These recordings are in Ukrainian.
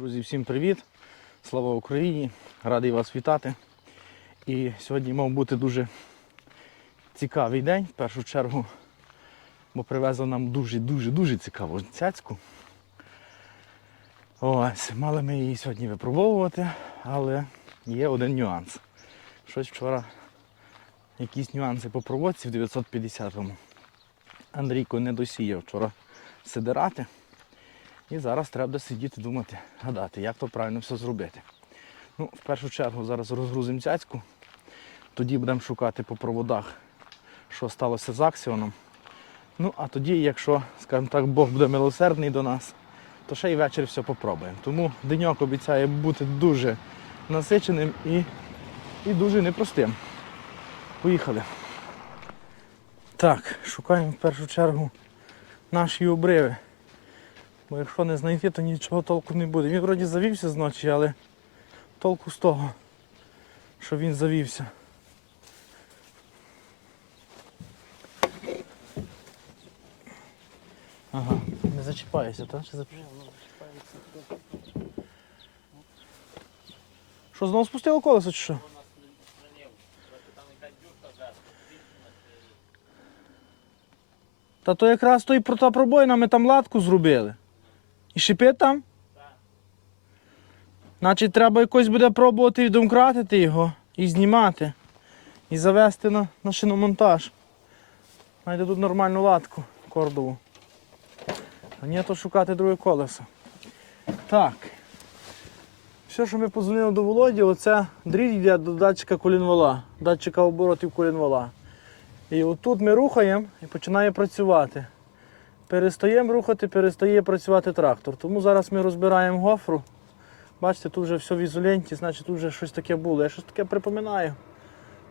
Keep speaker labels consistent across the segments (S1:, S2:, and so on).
S1: Друзі, всім привіт! Слава Україні! Радий вас вітати. І сьогодні мав бути дуже цікавий день, в першу чергу, бо привезли нам дуже-дуже-дуже цікаву цяцьку. Ось, мали ми її сьогодні випробовувати, але є один нюанс. Щось вчора, якісь нюанси по проводці в 950-му. Андрійко не досіяв вчора сидирати. І зараз треба сидіти, думати, гадати, як то правильно все зробити. Ну, В першу чергу зараз розгрузимо цяцьку, тоді будемо шукати по проводах, що сталося з аксіоном. Ну, а тоді, якщо, скажімо так, Бог буде милосердний до нас, то ще й ввечері все попробуємо. Тому деньок обіцяє бути дуже насиченим і, і дуже непростим. Поїхали. Так, шукаємо в першу чергу наші обриви. Бо якщо не знайти, то нічого толку не буде. Він вроді завівся з ночі, але толку з того, що він завівся. Ага, не зачіпаєшся, так? Чи зап- Що, знову спустило колесо чи що? Та то якраз той прота пробоїна ми там латку зробили. І шипи там? Так. Значить, треба якось буде пробувати відомкратити його і знімати. І завести на, на шиномонтаж. Найде тут нормальну латку кордову. А ні, то шукати друге колесо. Так. Все, що ми позвонили до Володі, оце дріт йде до датчика колінвала, датчика оборотів колінвала. І отут ми рухаємо і починає працювати. Перестаємо рухати, перестає працювати трактор. Тому зараз ми розбираємо гофру. Бачите, тут вже все в ізоленті, значить тут вже щось таке було. Я щось таке припоминаю.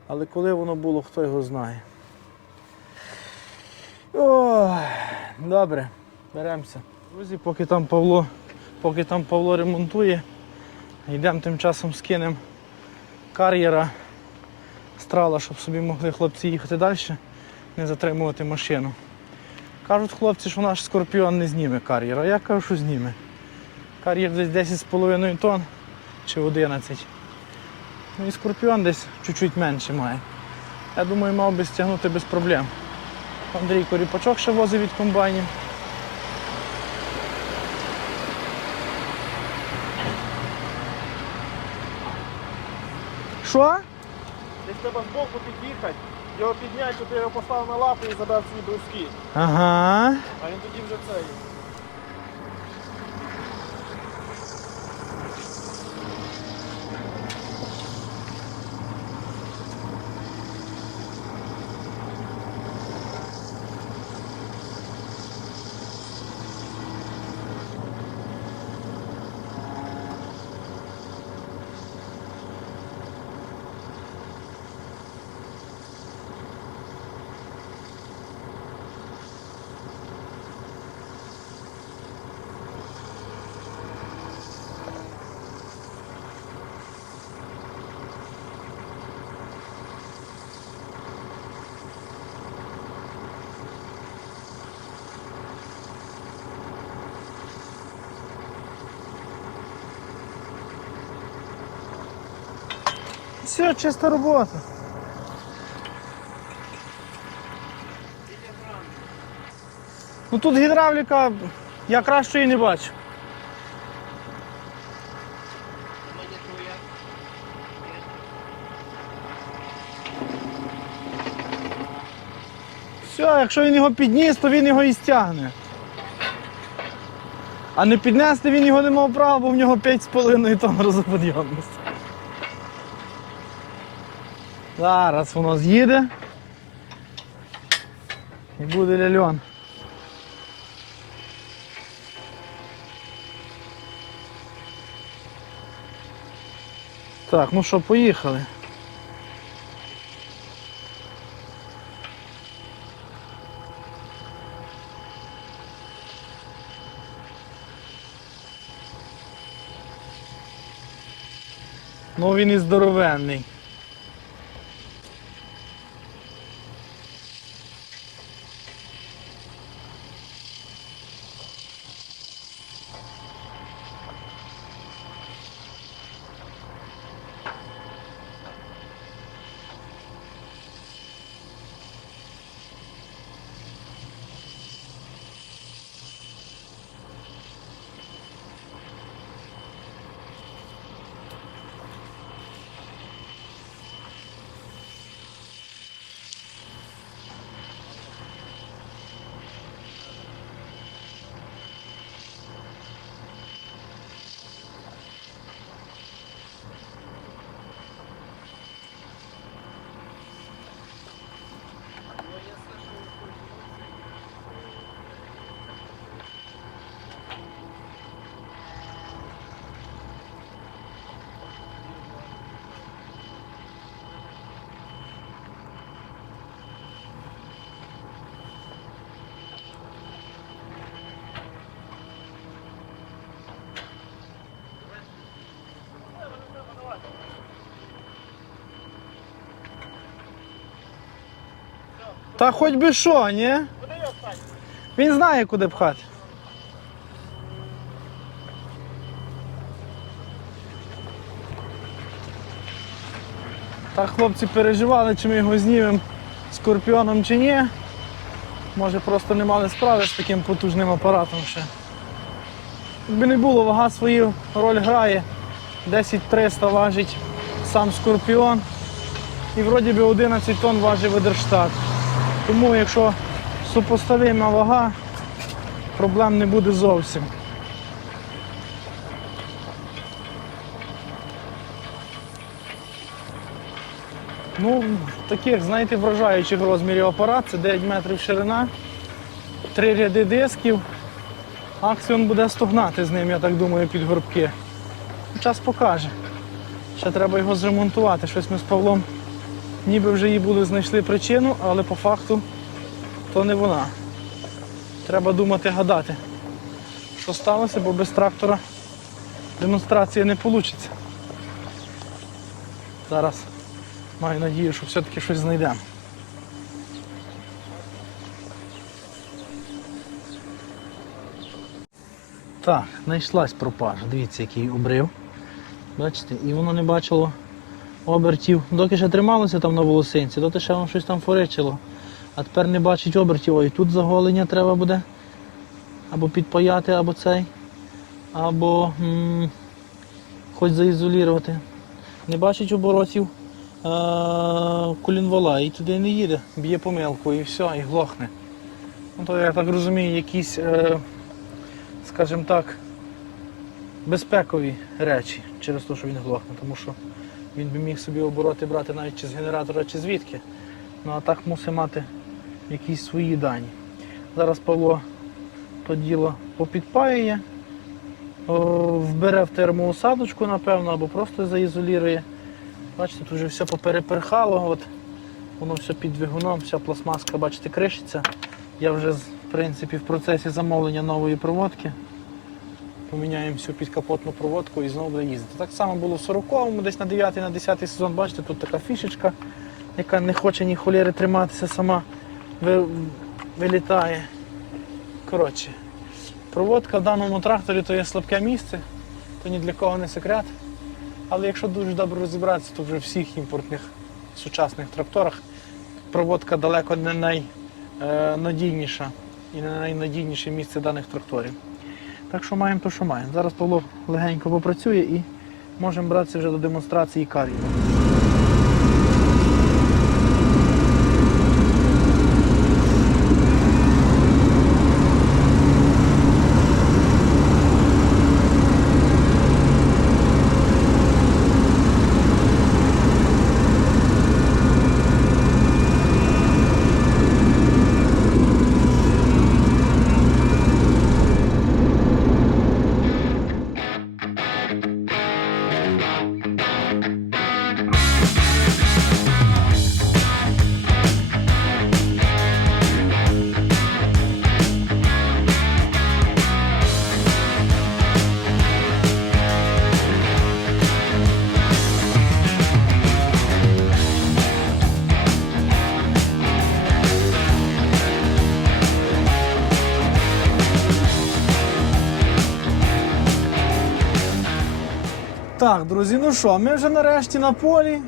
S1: Але коли воно було, хто його знає. Ой, добре, беремося. Друзі, поки там Павло, поки там Павло ремонтує, йдемо тим часом скинемо кар'єра страла, щоб собі могли хлопці їхати далі, не затримувати машину. Кажуть хлопці, що наш скорпіон не зніме кар'єр, а я кажу, що зніме. Кар'єр десь 10,5 тонн чи 11. Ну і скорпіон десь чуть-чуть менше має. Я думаю, мав би стягнути без проблем. Андрій Коріпачок ще возить від комбайнів. Що?
S2: Десь треба збоку під'їхати, його підняти, щоб я його поставив на лапи і забрав свій бруски.
S1: Ага.
S2: А він тоді вже це.
S1: Все, чиста робота. Ну тут гідравліка, я кращої не бачу. Все, якщо він його підніс, то він його і стягне. А не піднести він його не мав права, бо в нього 5,5 тонн розоподйомності. Зараз воно з'їде. І буде ляльон. Так, ну що, поїхали. Ну він і здоровенний. Та хоч би що, ні? Він знає, куди пхати. Так хлопці переживали, чи ми його знімемо скорпіоном чи ні. Може просто не мали справи з таким потужним апаратом ще. Якби не було, вага свою роль грає. 10-300 важить сам скорпіон. І вроді би 11 тонн важить видерштат. Тому якщо супоставима вага, проблем не буде зовсім. Ну, таких, знаєте, вражаючих розмірів апарат, це 9 метрів ширина, три ряди дисків. Аксіон буде стогнати з ним, я так думаю, під горбки. Час покаже. Ще треба його зремонтувати. Щось ми з Павлом ніби вже її були знайшли причину, але по факту то не вона. Треба думати, гадати, що сталося, бо без трактора демонстрація не вийде. Зараз маю надію, що все-таки щось знайдемо. Так, знайшлась пропажа. Дивіться, який обрив. Бачите, і воно не бачило обертів. Доки ще трималося там на волосинці, доти ще воно щось там форичило. А тепер не бачить обертів. Ой, тут заголення треба буде або підпаяти, або цей, або м- хоч заізолірувати. Не бачить оборотів е- і туди не їде, б'є помилку і все, і глохне. Ну, то я так розумію, якісь, е- скажімо так, безпекові речі через те, що він глохне, тому що він би міг собі обороти брати навіть чи з генератора, чи звідки. Ну а так мусить мати якісь свої дані. Зараз Павло то діло попідпаює, вбере в термоусадочку, напевно, або просто заізолює. Бачите, тут вже все попереперхало, от, воно все під двигуном, вся пластмаска, бачите, кришиться. Я вже в принципі, в процесі замовлення нової проводки. Поміняємо всю підкапотну проводку і знову буде їздити. Так само було в 40-му, десь на 9 на 10 сезон, бачите, тут така фішечка, яка не хоче ні холєри триматися, сама ви- вилітає. Коротше, проводка в даному тракторі то є слабке місце, то ні для кого не секрет. Але якщо дуже добре розібратися, то вже в всіх імпортних сучасних тракторах проводка далеко не найнадійніша і не найнадійніше місце даних тракторів. Так що маємо то, що маємо. Зараз Павло легенько попрацює і можемо братися вже до демонстрації кар'єру. Друзі, ну що, ми вже нарешті на полі.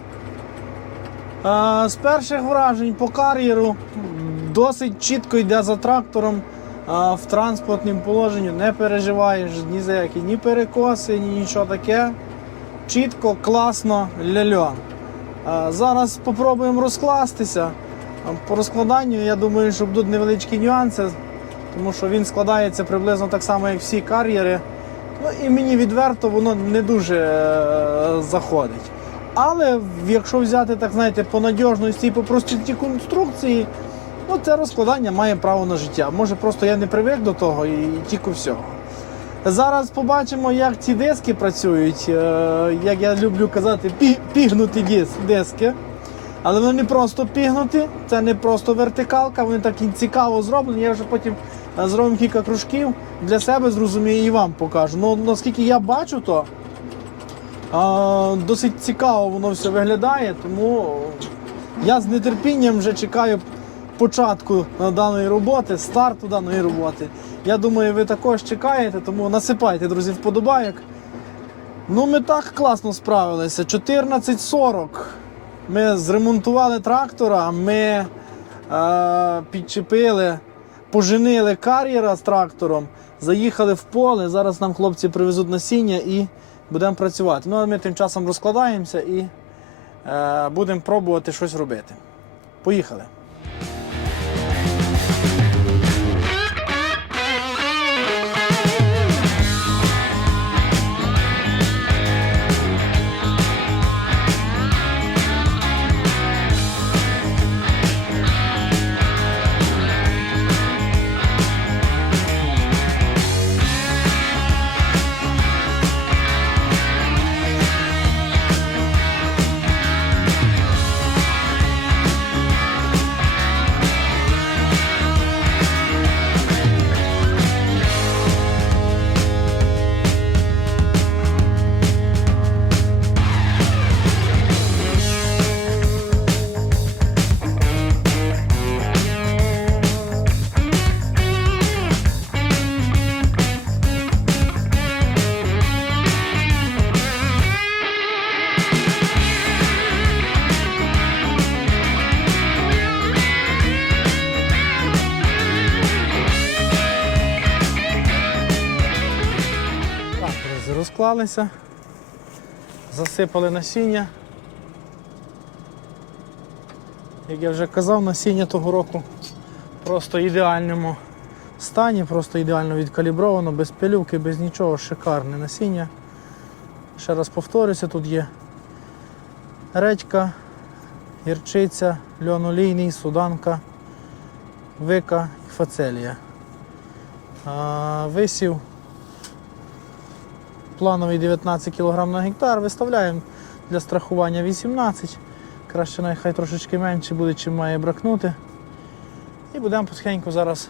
S1: Е, з перших вражень по кар'єру досить чітко йде за трактором е, в транспортному положенні, не переживаєш ні за які, ні перекоси, ні нічого таке. Чітко, класно, ляльон. Е, зараз спробуємо розкластися. По розкладанню, я думаю, що будуть невеличкі нюанси, тому що він складається приблизно так само, як всі кар'єри. Ну і мені відверто воно не дуже е, заходить. Але якщо взяти, так знаєте, по надіжності і по простоті конструкції, ну це розкладання має право на життя. Може просто я не привик до того і, тільки всього. Зараз побачимо, як ці диски працюють. Е, як я люблю казати, пі- пігнуті дис- диски. Але вони не просто пігнуті, це не просто вертикалка, вони так цікаво зроблені. Я вже потім зробимо кілька кружків для себе зрозумію і вам покажу. Ну, наскільки я бачу, то а, досить цікаво воно все виглядає, тому я з нетерпінням вже чекаю початку даної роботи, старту даної роботи. Я думаю, ви також чекаєте, тому насипайте, друзі, вподобайок. Ну, ми так класно справилися. 14.40. Ми зремонтували трактора, ми е, підчепили, поженили кар'єра з трактором, заїхали в поле. Зараз нам хлопці привезуть насіння і будемо працювати. Ну, а ми тим часом розкладаємося і е, будемо пробувати щось робити. Поїхали. Розклалися, засипали насіння. Як я вже казав, насіння того року просто в ідеальному стані, просто ідеально відкалібровано, без пилюки, без нічого, шикарне насіння. Ще раз повторюся, тут є редька, гірчиця, льон олійний, суданка, вика і фацелія. Висів плановий 19 кг на гектар, виставляємо для страхування 18. Краще нехай трошечки менше буде, чим має бракнути. І будемо потихеньку зараз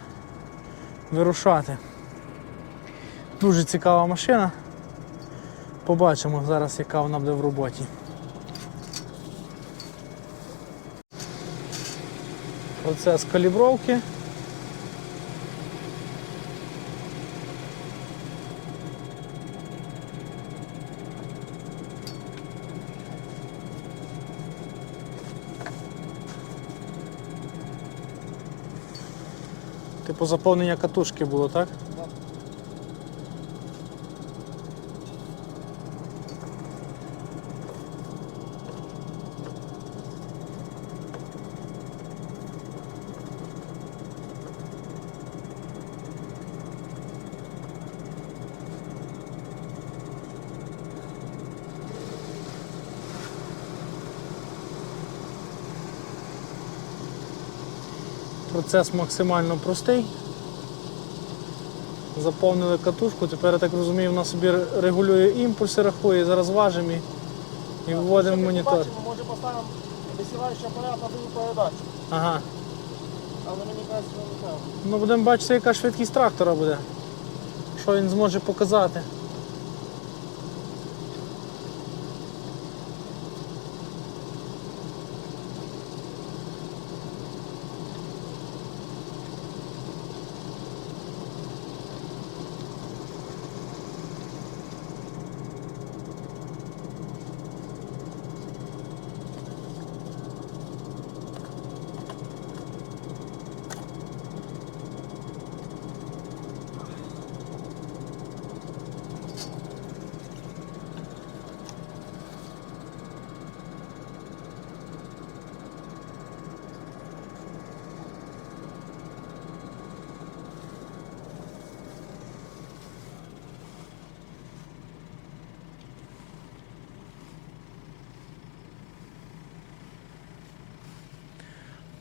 S1: вирушати. Дуже цікава машина. Побачимо зараз, яка вона буде в роботі. Процес калібровки. Типу заповнення катушки було, так? Процес максимально простий. Заповнили катушку, тепер я так розумію, вона собі регулює імпульси, рахує, зараз важимо і, і вводимо в монітор.
S2: Бачимо, може поставимо висіваючий апарат на другу передачу.
S1: Ага.
S2: Але мені кажеться, не треба.
S1: Ну будемо бачити, яка швидкість трактора буде. Що він зможе показати.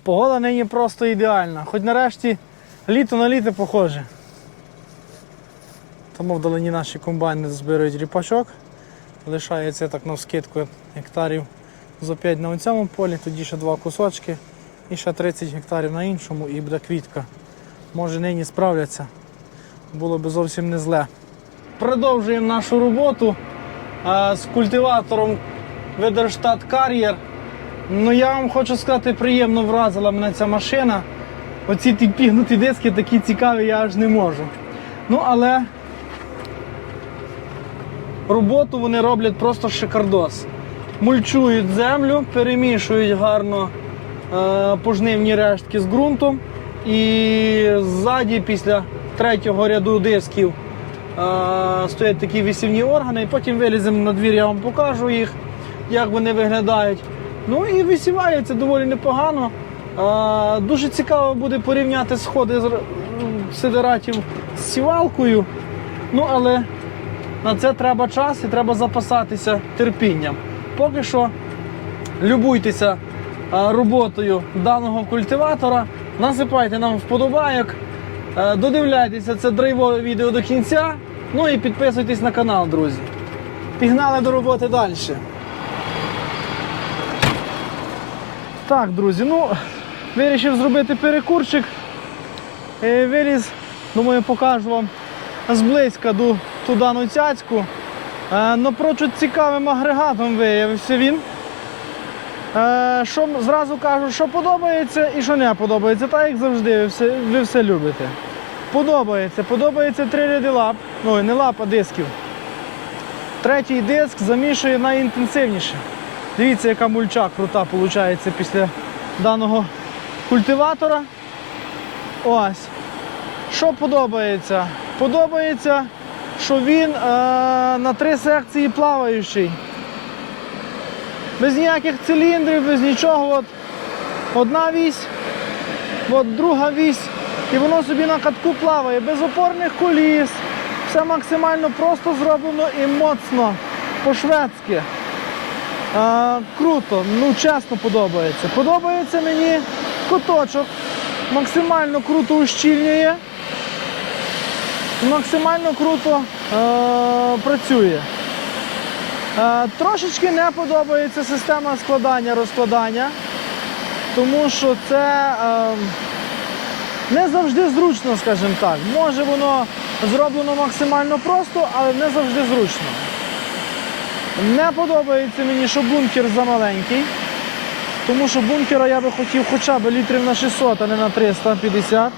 S1: Погода нині просто ідеальна. Хоч нарешті літо на літо похоже. Тому вдалині наші комбайни збирають ріпачок. Лишається так на скидку гектарів зо 5 на цьому полі, тоді ще два кусочки і ще 30 гектарів на іншому і буде квітка. Може нині справляться. Було би зовсім не зле. Продовжуємо нашу роботу з культиватором Видерштат Кар'єр. Ну я вам хочу сказати, приємно вразила мене ця машина. оці ті пігнуті диски такі цікаві, я аж не можу. Ну, але роботу вони роблять просто шикардос. Мульчують землю, перемішують гарно е, пожнивні рештки з ґрунтом. І ззаді, після третього ряду дисків, е, стоять такі висівні органи, і потім виліземо на двір, я вам покажу їх, як вони виглядають. Ну і висівається доволі непогано. Е, дуже цікаво буде порівняти сходи сидератів з сівалкою. Ну, але на це треба час і треба запасатися терпінням. Поки що любуйтеся роботою даного культиватора, насипайте нам вподобайок, додивляйтеся це драйвове відео до кінця. Ну і підписуйтесь на канал, друзі. Пігнали до роботи далі. Так, друзі, ну вирішив зробити перекурчик. Е, Виліз, думаю, покажу вам зблизька до ту дану цяцьку. Е, Напрочуд цікавим агрегатом виявився він. Е, Що зразу кажу, що подобається і що не подобається. Так як завжди, ви все, ви все любите. Подобається. Подобається три ряди лап. Ну, не лап, а дисків. Третій диск замішує найінтенсивніше. Дивіться, яка мульча крута виходить після даного культиватора. Ось. Що подобається? Подобається, що він е, на три секції плаваючий. Без ніяких циліндрів, без нічого. От одна вісь, от друга вісь, і воно собі на катку плаває, без опорних коліс. Все максимально просто зроблено і моцно, по-шведськи. Е, круто, ну чесно подобається. Подобається мені куточок, максимально круто ущільнює, максимально круто е, працює. Е, трошечки не подобається система складання розкладання, тому що це е, не завжди зручно, скажімо так. Може воно зроблено максимально просто, але не завжди зручно. Не подобається мені, що бункер замаленький, тому що бункера я би хотів хоча б літрів на 600, а не на 350.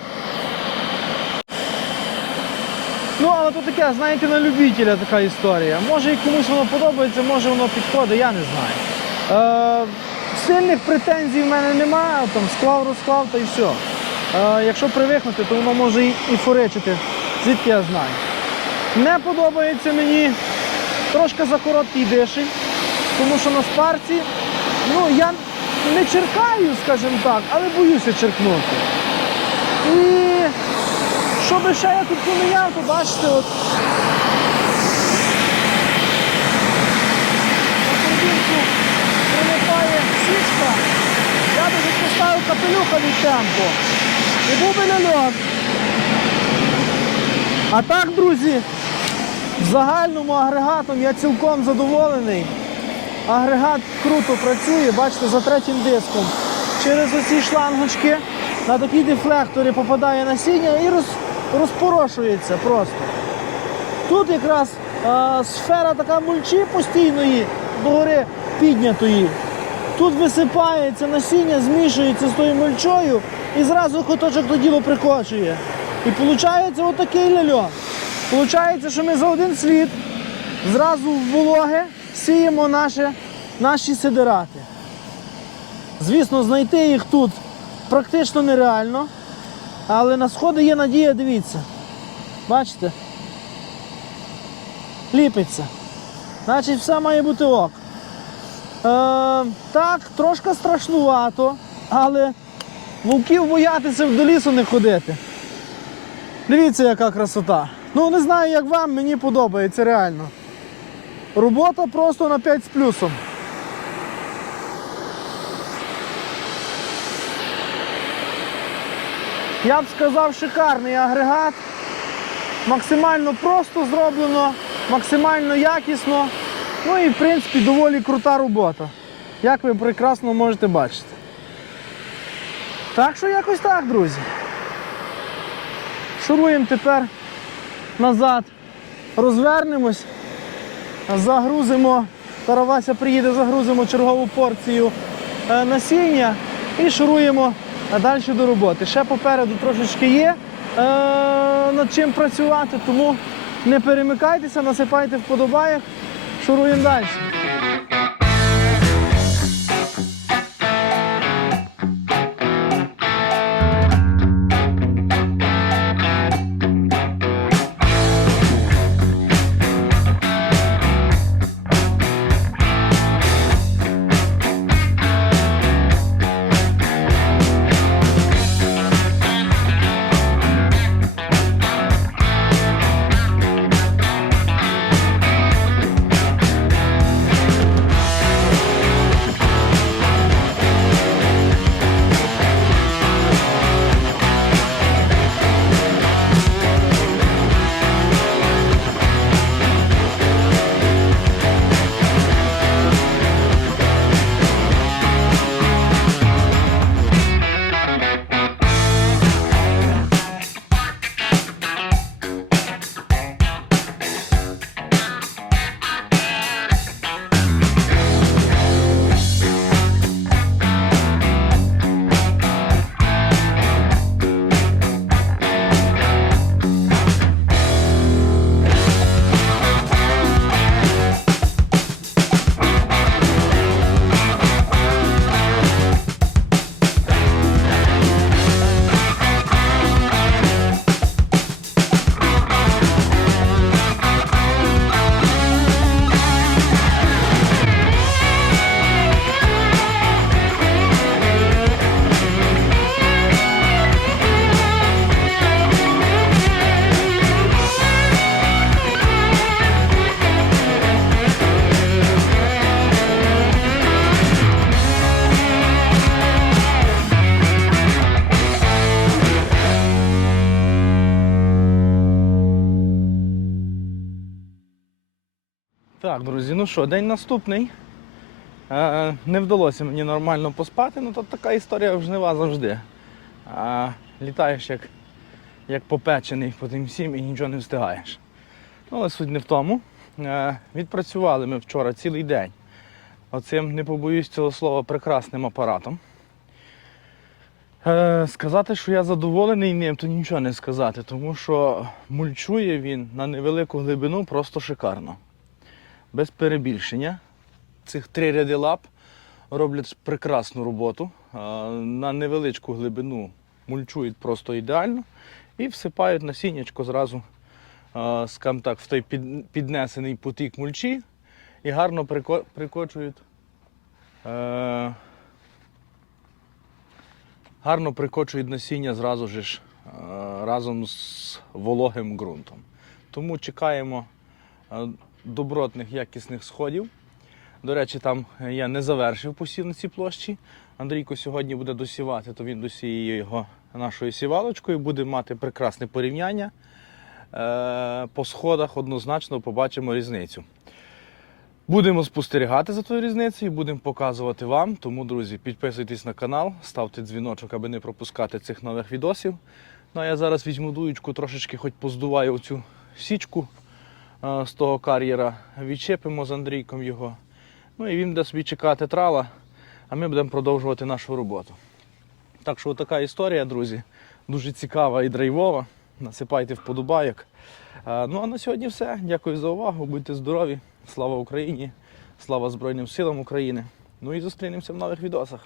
S1: Ну, але то таке, знаєте, на любителя така історія. Може і комусь воно подобається, може воно підходить, я не знаю. Е, сильних претензій в мене немає, там склав, розклав та і все. Е, якщо привикнути, то воно може і форичити, звідки я знаю. Не подобається мені трошки за короткий дишень, тому що на спарці, ну я не черкаю, скажімо так, але боюся черкнути. І що би ще я тут поміняв, то бачите, от січка. Я би поставив капелюха від темпу. І був би нальот. А так, друзі, в загальному агрегатом я цілком задоволений. Агрегат круто працює, бачите, за третім диском. Через оці шлангочки на такі дефлектори попадає насіння і роз, розпорошується просто. Тут якраз е, сфера така мульчі постійної, догори піднятої. Тут висипається насіння, змішується з тою мульчою і зразу хоточок до діло прикочує. І виходить отакий ляльо. Получається, що ми за один слід зразу в вологе сіємо наші, наші сидирати. Звісно, знайти їх тут практично нереально, але на сходи є надія, дивіться. Бачите? Ліпиться. Значить, все має бути ок. Е, так, трошки страшнувато, але вовків боятися до лісу не ходити. Дивіться, яка красота. Ну, не знаю, як вам, мені подобається реально. Робота просто на 5 з плюсом. Я б сказав, шикарний агрегат. Максимально просто зроблено, максимально якісно. Ну і в принципі доволі крута робота. Як ви прекрасно можете бачити. Так що якось так, друзі. Шуруємо тепер назад, розвернемось, загрузимо, Таравася приїде, загрузимо чергову порцію е, насіння і шуруємо далі до роботи. Ще попереду трошечки є е, над чим працювати, тому не перемикайтеся, насипайте вподобайок, шуруємо далі. Так, друзі, ну що, день наступний. Е, не вдалося мені нормально поспати, ну то така історія в жнива завжди. Літаєш як, як попечений по тим всім і нічого не встигаєш. Ну, але суть не в тому. Е, відпрацювали ми вчора цілий день. Оцим, не побоюсь цього слова, прекрасним апаратом. Е, сказати, що я задоволений ним, то нічого не сказати, тому що мульчує він на невелику глибину просто шикарно без перебільшення. Цих три ряди лап роблять прекрасну роботу. На невеличку глибину мульчують просто ідеально і всипають насіннячко зразу, а, скажімо так, в той піднесений потік мульчі і гарно прикочують. е, Гарно прикочують насіння зразу ж е, разом з вологим ґрунтом. Тому чекаємо е, добротних якісних сходів. До речі, там я не завершив посів на цій площі. Андрійко сьогодні буде досівати, то він досіє його нашою сівалочкою, буде мати прекрасне порівняння. Е, По сходах однозначно побачимо різницю. Будемо спостерігати за тою різницею, будемо показувати вам. Тому, друзі, підписуйтесь на канал, ставте дзвіночок, аби не пропускати цих нових відосів. Ну а я зараз візьму дуючку, трошечки хоч поздуваю оцю січку з того кар'єра, відчепимо з Андрійком його. Ну і він буде собі чекати трала, а ми будемо продовжувати нашу роботу. Так що така історія, друзі, дуже цікава і драйвова. Насипайте вподобайок. Ну а на сьогодні все. Дякую за увагу. Будьте здорові. Слава Україні! Слава Збройним силам України. Ну і зустрінемося в нових відосах.